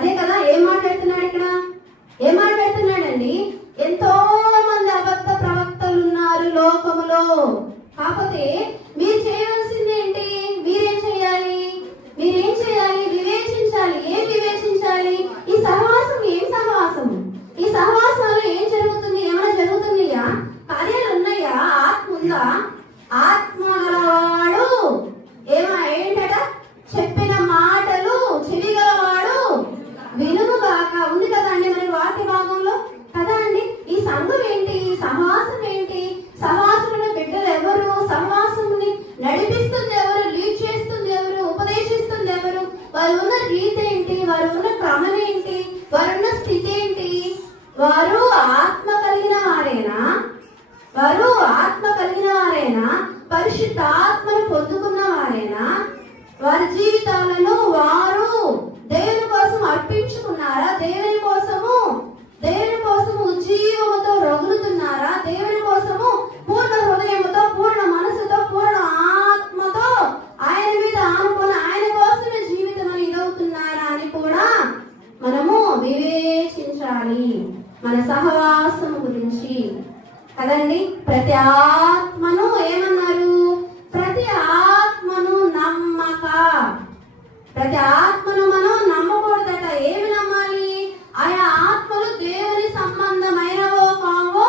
అదే కదా ఏం మాట్లాడుతున్నాడు ఇక్కడ? ఏం మాట్లాడుతున్నాడండి? ఎంతో మంది అబద్ధ ప్రవక్తలు ఉన్నారు లోకములో. కాకపోతే మీరు చేయవలసింది ఏంటి? మీరేం చేయాలి? వివేచించాలి. ఏం వివేచించాలి? ఈ సహవాసం ఏం సహవాసము? ఈ సహవాసంలో ఏం జరుగుతుంది? ఏమైనా జరుగుతున్నాయా? కార్యాలు ఉన్నాయా? ఆత్మ ఉందా? ఆత్మ గలవాడు ఏంటట? చెప్పిన మాటలు చెవి గలవాడు వినుగాక ఉంది కదా అండి మరి వాక్య భాగంలో కదా అండి. ఈ సంఘం ఏంటి? ఈ సహవాసం ఏంటి? సహవాసముల బిడ్డలు ఎవరు? సహవాసముని నడిపిస్తుంది ఎవరు? లీడ్ చేస్తుంది ఎవరు? ఉపదేశిస్తుంది ఎవరు? వారు ఉన్న రీతి ఏంటి? వారు ఉన్న క్రమం ఏంటి? వారున్న స్థితి ఏంటి? వారు ఆత్మ కలిగిన వారేనా? పరిశుద్ధాత్మను పొందుకున్న వారేనా? వారి జీవితాలను వారు దేవుని కోసం అర్పించుకున్నారా? దేవుని కోసము ఉజ్జీవముతో రగులుతున్నారా? దేవుని కోసము పూర్ణ హృదయముతో, పూర్ణ మనసుతో, పూర్ణ ఆత్మతో ఆయన మీద ఆనుకొని ఆయన కోసమే జీవితం అని ఇదవుతున్నారా అని కూడా మనము వివేచించాలి మన సహవాసం గురించి కదండి. ప్రతి ఆత్మను ఏమన్నారు? ప్రతి ఆత్మను నమ్మక. ప్రతి ఆత్మను మనం నమ్మకూడదట. ఏమి నమ్మాలి? ఆయా ఆత్మలు దేవుని సంబంధమైనవో కావో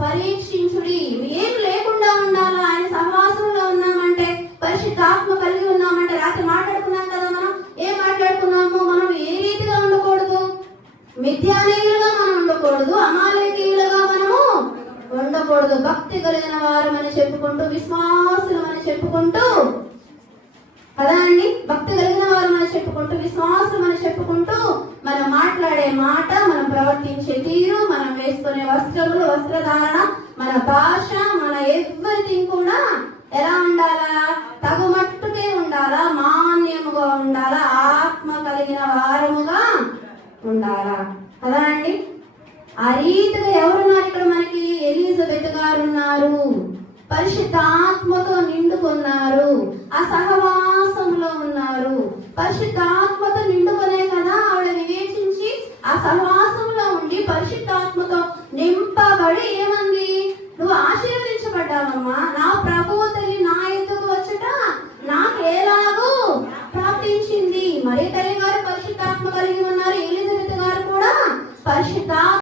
పరీక్షించుడి. ఏం లేకుండా ఉండాలా? ఆయన సహవాసంలో ఉన్నామంటే, పరిశుద్ధాత్మ కలిగి ఉన్నామంటే, రాత్రి మాట్లాడుకున్నాం కదా మనం. ఏం మాట్లాడుకున్నాము? మనం ఏ రీతిగా ఉండకూడదు? మిథ్యానీయులుగా మనం ఉండకూడదు, అమాలేకీయులుగా మనము ఉండకూడదు. భక్తి కలిగిన వారు అని చెప్పుకుంటూ, విశ్వాసులు అని చెప్పుకుంటూ కదా అండి. భక్తి కలిగిన వారు అని చెప్పుకుంటూ, విశ్వాసం అని చెప్పుకుంటూ, మనం మాట్లాడే మాట, మనం ప్రవర్తించే తీరు, మనం వేసుకునే వస్త్రములు, వస్త్రధారణ, మన భాష, మన ఎవ్రీథింగ్ కూడా ఎలా ఉండాలా? తగుమట్టుకే ఉండాలా, మాన్యముగా ఉండాలా, ఆత్మ కలిగిన వారముగా ఉండాలా కదా అండి. ఆ రీతిగా ఎవరున్నారు ఇక్కడ మనకి? ఎలిజబెత్ గారు ఉన్నారు. పరిశుద్ధాత్మతో నిండుకున్నారు, ఆ సహవాసంలో ఉన్నారు. పరిశుద్ధాత్మతో నిండుకునే కదా ఆవిడ వివేచించి ఆ సహవాసంలో ఉండి పరిశుద్ధాత్మతో నింపబడి ఏమంది? నువ్వు ఆశీర్వదించబడ్డావమ్మా, నా